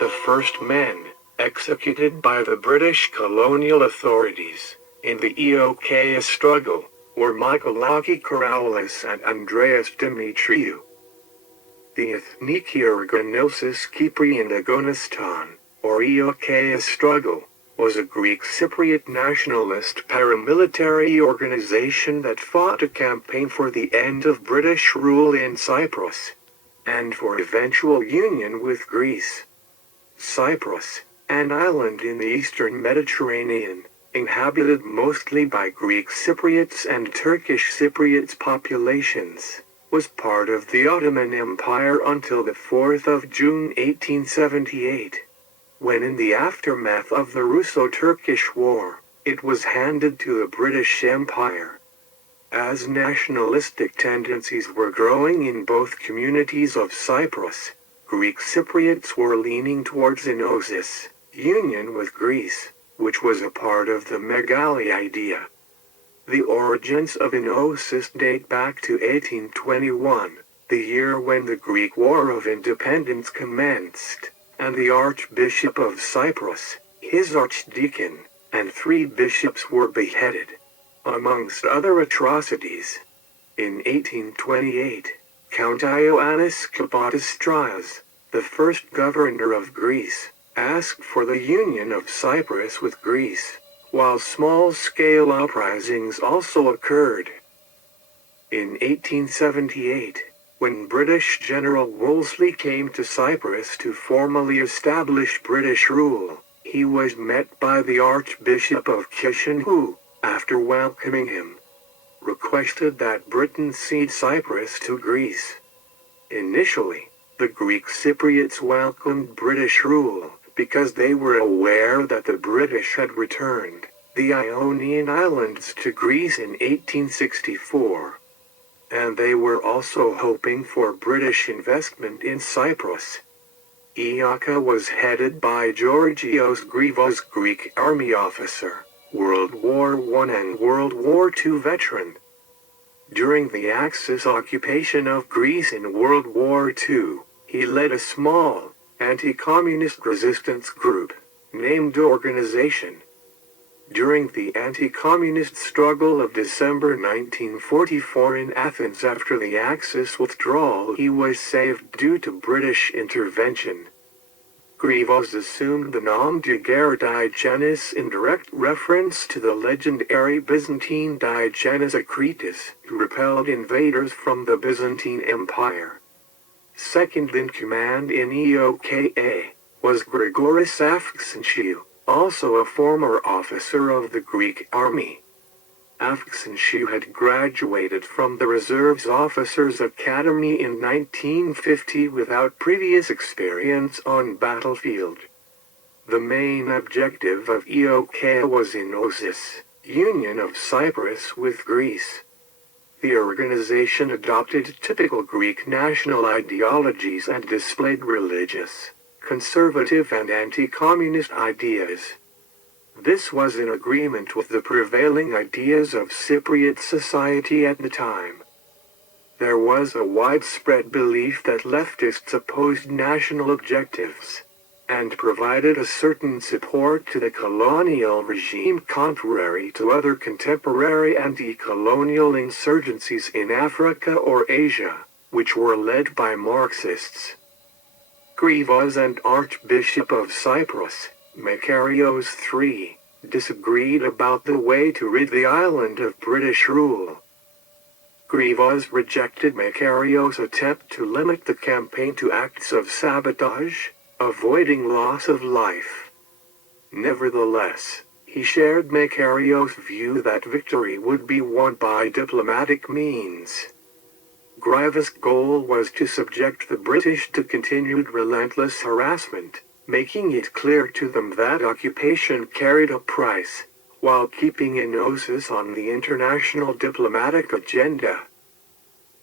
The first men executed by the British colonial authorities in the EOKA struggle were Michalakis Karaolis and Andreas Dimitriou. The Ethniki Organosis Kipri in Afghanistan, or EOKA struggle, was a Greek Cypriot nationalist paramilitary organization that fought to campaign for the end of British rule in Cyprus, and for eventual union with Greece. Cyprus, an island in the eastern Mediterranean, inhabited mostly by Greek Cypriots and Turkish Cypriots populations, was part of the Ottoman Empire until the 4th of June 1878, when in the aftermath of the Russo-Turkish War, it was handed to the British Empire. As nationalistic tendencies were growing in both communities of Cyprus, Greek Cypriots were leaning towards enosis, union with Greece, which was a part of the Megali idea. The origins of enosis date back to 1821, the year when the Greek War of Independence commenced, and the Archbishop of Cyprus, his archdeacon, and 3 bishops were beheaded, amongst other atrocities. In 1828, Count Ioannis Kapodistrias, the first governor of Greece, asked for the union of Cyprus with Greece, while small-scale uprisings also occurred. In 1878, when British General Wolseley came to Cyprus to formally establish British rule, he was met by the Archbishop of Kishin who, after welcoming him, requested that Britain cede Cyprus to Greece. Initially, the Greek Cypriots welcomed British rule, because they were aware that the British had returned the Ionian Islands to Greece in 1864. And they were also hoping for British investment in Cyprus. EOKA was headed by Georgios Grivos, Greek army officer, World War I and World War II veteran. During the Axis occupation of Greece in World War II, he led a small, anti-communist resistance group, named Organization. During the anti-communist struggle of December 1944 in Athens after the Axis withdrawal, he was saved due to British intervention. Grivos assumed the nom de guerre Digenis in direct reference to the legendary Byzantine Digenis Akritis, who repelled invaders from the Byzantine Empire. Second in command in EOKA was Grigoris Afxensiou, also a former officer of the Greek army. Afxensiou had graduated from the Reserves Officers Academy in 1950 without previous experience on battlefield. The main objective of EOKA was enosis, union of Cyprus with Greece. The organization adopted typical Greek national ideologies and displayed religious, conservative and anti-communist ideas. This was in agreement with the prevailing ideas of Cypriot society at the time. There was a widespread belief that leftists opposed national objectives, and provided a certain support to the colonial regime contrary to other contemporary anti-colonial insurgencies in Africa or Asia, which were led by Marxists. Grivos and Archbishop of Cyprus, Makarios III, disagreed about the way to rid the island of British rule. Grivos rejected Makarios' attempt to limit the campaign to acts of sabotage, avoiding loss of life. Nevertheless, he shared Makarios' view that victory would be won by diplomatic means. Grivos' goal was to subject the British to continued relentless harassment, making it clear to them that occupation carried a price, while keeping enosis on the international diplomatic agenda.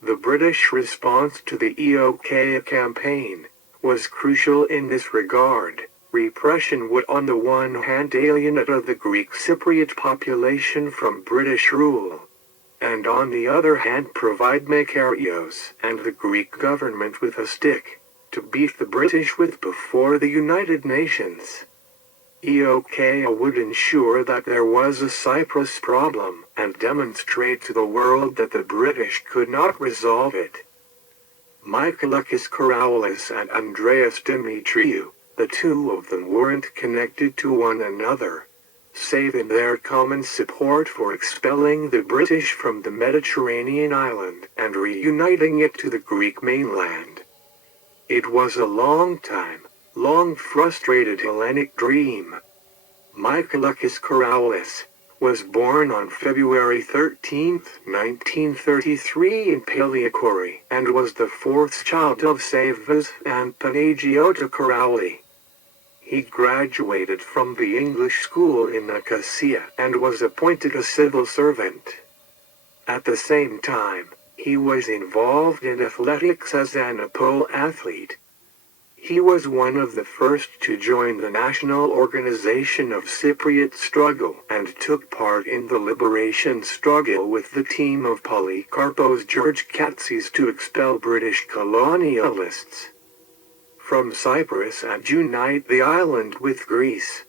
The British response to the EOKA campaign was crucial in this regard. Repression would on the one hand alienate the Greek Cypriot population from British rule, and on the other hand provide Makarios and the Greek government with a stick to beat the British with before the United Nations. EOK would ensure that there was a Cyprus problem and demonstrate to the world that the British could not resolve it. Michalakis Karaolis and Andreas Dimitriou, the two of them weren't connected to one another, save in their common support for expelling the British from the Mediterranean island and reuniting it to the Greek mainland. It was a long frustrated Hellenic dream. Michalakis Karaolis was born on February 13, 1933 in Paleokori and was the fourth child of Savas and Panagiota Karaoli. He graduated from the English school in Nicosia and was appointed a civil servant. At the same time, he was involved in athletics as an pole athlete. He was one of the first to join the National Organization of Cypriot Struggle and took part in the liberation struggle with the team of Polycarpos Georgikatsis to expel British colonialists from Cyprus and unite the island with Greece.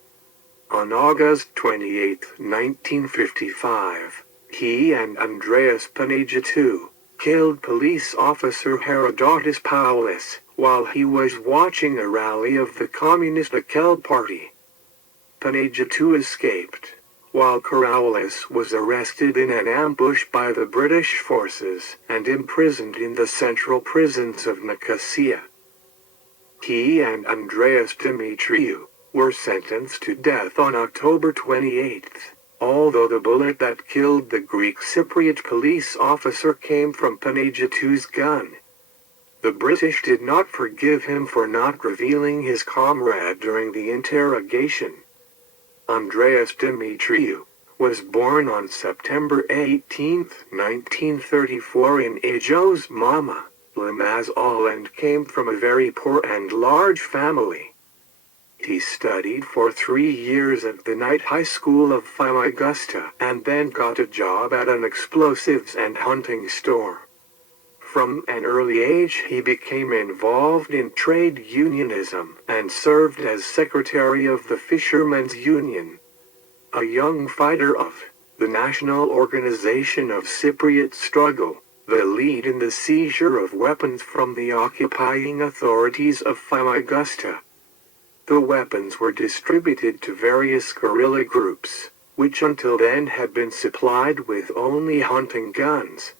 On August 28, 1955, he and Andreas Dimitriou killed police officer Herodotus Paulis while he was watching a rally of the Communist Akel Party. Dimitriou escaped, while Karaolis was arrested in an ambush by the British forces and imprisoned in the central prisons of Nicosia. He and Andreas Dimitriou were sentenced to death on October 28, although the bullet that killed the Greek Cypriot police officer came from Dimitriou's gun. The British did not forgive him for not revealing his comrade during the interrogation. Andreas Dimitriou was born on September 18, 1934 in Ajos Mama, Limassol, and came from a very poor and large family. He studied for 3 years at the Night High School of Famagusta and then got a job at an explosives and hunting store. From an early age he became involved in trade unionism and served as secretary of the Fishermen's Union. A young fighter of the National Organization of Cypriot Struggle, the lead in the seizure of weapons from the occupying authorities of Famagusta. The weapons were distributed to various guerrilla groups, which until then had been supplied with only hunting guns.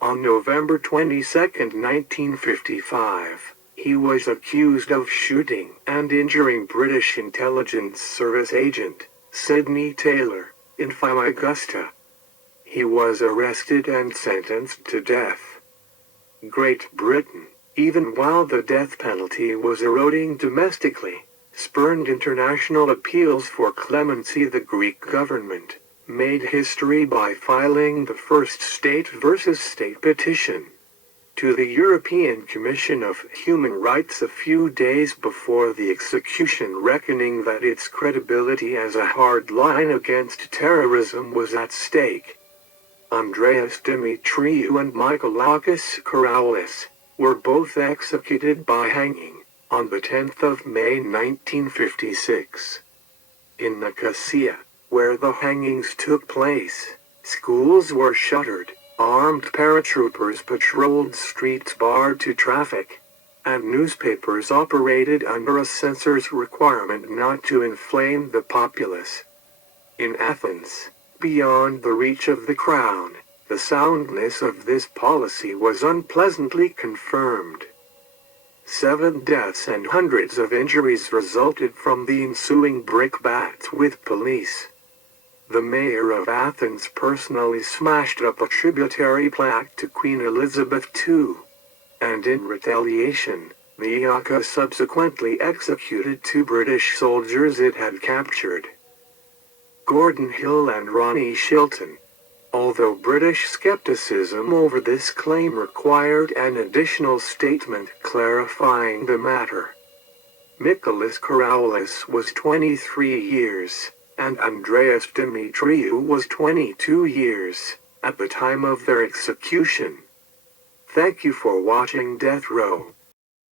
On November 22, 1955, he was accused of shooting and injuring British intelligence service agent Sidney Taylor in Famagusta. He was arrested and sentenced to death. Great Britain, even while the death penalty was eroding domestically, spurned international appeals for clemency. The Greek government made history by filing the first state versus state petition to the European Commission of Human Rights a few days before the execution, reckoning that its credibility as a hard line against terrorism was at stake. Andreas Dimitriou and Michalakis Karaolis were both executed by hanging on the 10th of May 1956. In Nicosia, where the hangings took place, schools were shuttered, armed paratroopers patrolled streets barred to traffic, and newspapers operated under a censor's requirement not to inflame the populace. In Athens, beyond the reach of the crown, the soundness of this policy was unpleasantly confirmed. 7 deaths and hundreds of injuries resulted from the ensuing brickbats with police. The mayor of Athens personally smashed up a tributary plaque to Queen Elizabeth II. And in retaliation, the IACA subsequently executed 2 British soldiers it had captured. Gordon Hill and Ronnie Shilton. Although British skepticism over this claim required an additional statement clarifying the matter. Michalakis Karaolis was 23 years, and Andreas Dimitriou was 22 years, at the time of their execution. Thank you for watching Death Row.